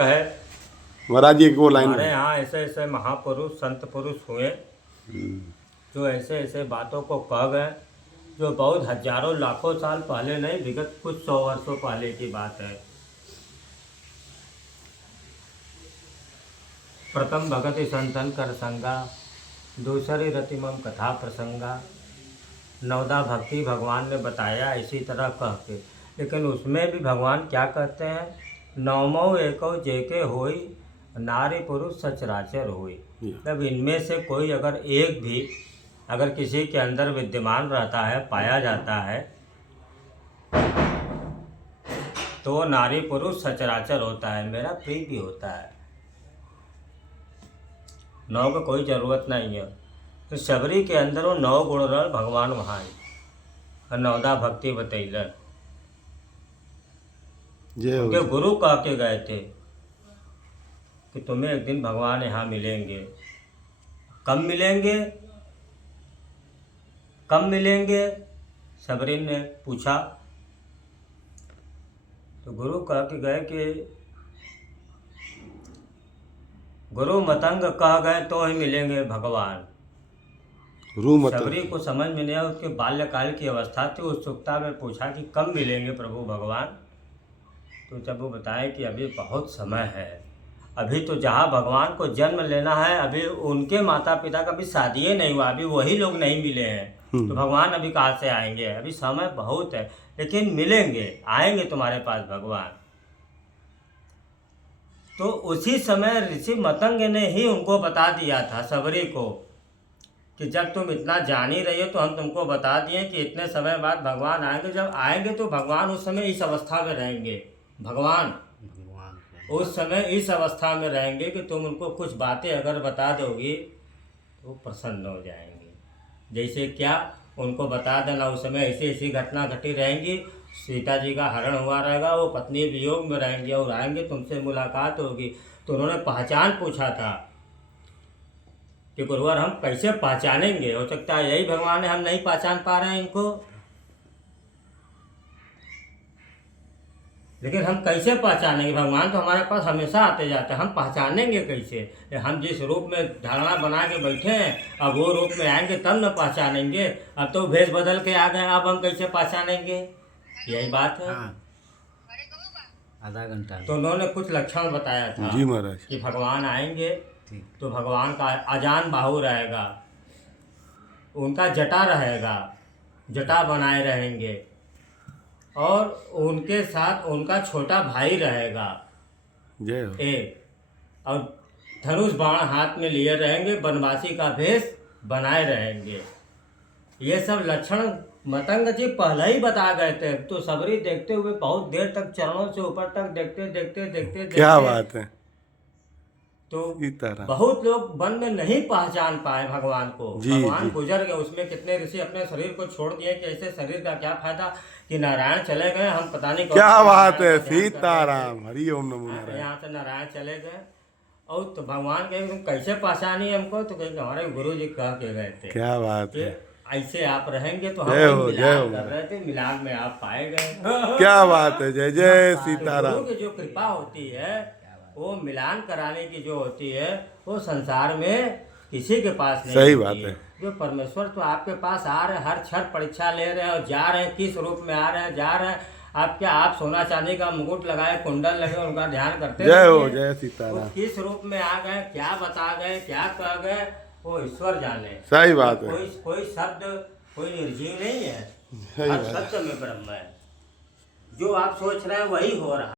है महाराज जी को लाइन हमारे यहाँ ऐसे ऐसे महापुरुष संत पुरुष हुए जो ऐसे ऐसे बातों को कह गए जो बहुत हजारों लाखों साल पहले नहीं, विगत कुछ 100 वर्षों पहले की बात है। प्रथम भगति संतन कर संगा, दूसरी रतिमम कथा प्रसंगा। नवदा भक्ति भगवान ने बताया इसी तरह कह के, लेकिन उसमें भी भगवान क्या कहते हैं, नवमो एको जेके होई, नारी पुरुष सचराचर होई। जब इनमें से कोई अगर एक भी अगर किसी के अंदर विद्यमान रहता है, पाया जाता है, तो नारी पुरुष सचराचर होता है, मेरा प्रिय भी होता है। नौ का कोई ज़रूरत नहीं है। तो शबरी के अंदर वो 9 गुण रह भगवान वहाँ और नवदा भक्ति बतैलन। उनके गुरु कह के गए थे कि तुम्हें एक दिन भगवान यहाँ मिलेंगे। कब मिलेंगे, कब मिलेंगे, शबरी ने पूछा। तो गुरु कह के गए कि गुरु मतंग कह गए तो ही मिलेंगे भगवान। शबरी को समझ में नहीं आया, उसके बाल्यकाल की अवस्था थी, उत्सुकता में पूछा कि कब मिलेंगे प्रभु भगवान। तो जब वो बताए कि अभी बहुत समय है, अभी तो जहाँ भगवान को जन्म लेना है, अभी उनके माता पिता का भी शादी नहीं हुआ, अभी वही लोग नहीं मिले हैं, तो भगवान अभी कहाँ से आएंगे, अभी समय बहुत है, लेकिन मिलेंगे, आएंगे तुम्हारे पास भगवान। तो उसी समय ऋषि मतंग ने ही उनको बता दिया था शबरी को कि जब तुम इतना जान ही रही हो तो हम तुमको बता दिए कि इतने समय बाद भगवान आएंगे। जब आएंगे तो भगवान उस समय इस अवस्था में रहेंगे, भगवान उस समय इस अवस्था में रहेंगे कि तुम उनको कुछ बातें अगर बता दोगी तो प्रसन्न हो जाएंगे। जैसे क्या, उनको बता देना उस समय ऐसी ऐसी घटना घटी रहेंगी, सीता जी का हरण हुआ रहेगा, वो पत्नी वियोग में रहेंगे और आएंगे, तुमसे मुलाकात होगी। तो उन्होंने पहचान पूछा था कि गुरुवर हम कैसे पहचानेंगे, हो सकता है यही भगवान है, हम नहीं पहचान पा रहे हैं इनको, लेकिन हम कैसे पहचानेंगे, भगवान तो हमारे पास हमेशा आते जाते हैं, हम पहचानेंगे कैसे। हम जिस रूप में धारणा बना के बैठे हैं, अब वो रूप में आएंगे तब न पहचानेंगे। अब तो भेष बदल के आ गए, अब हम कैसे पहचानेंगे, यही बात है। आधा घंटा तो उन्होंने कुछ लक्षण बताया था जी महाराज कि भगवान आएंगे तो भगवान का अजान बाहु रहेगा, उनका जटा रहेगा, जटा बनाए रहेंगे, और उनके साथ उनका छोटा भाई रहेगा एक, और धनुष बाण हाथ में लिए रहेंगे, वनवासी का भेष बनाए रहेंगे। ये सब लक्षण मतंग जी पहले ही बता गए थे। तो शबरी देखते हुए बहुत देर तक चरणों से ऊपर तक देखते देखते देखते क्या बात है। तो बहुत लोग वन में नहीं पहचान पाए भगवान को। भगवान गुजर गए, उसमें कितने ऋषि अपने शरीर को छोड़ दिए कि ऐसे शरीर का क्या फायदा कि नारायण चले गए, हम पता नहीं क्या बात है। सीताराम, हरि ओम नमो नारायण। यहाँ से नारायण चले गए। और तो भगवान कहे तुम कैसे पहचानी हमको, तो कहेंगे हमारे गुरु जी कह के गए थे। क्या बात है। ऐसे आप रहेंगे तो हम मिलान कर रहे थे, मिलान में आप पाए गए। क्या बात है। जय जय सीताराम। गुरु की जो कृपा होती है, वो मिलान कराने की जो होती है, वो संसार में किसी के पास नहीं। सही बात है। जो परमेश्वर तो आपके पास आ रहे हैं, हर क्षण परीक्षा ले रहे हैं और जा रहे हैं, किस रूप में आ रहे हैं, जा रहे हैं। आप क्या, आप सोना चांदी का मुकुट लगाए, कुंडल लगे, उनका ध्यान करते जय हो, जय सीताराम। किस रूप में आ गए, क्या बता गए, क्या कह गए, वो ईश्वर जाने। सही बात है। कोई शब्द, कोई निर्जीव नहीं है, हर शब्द में ब्रह्म है। जो आप सोच रहे हैं वही हो रहा है।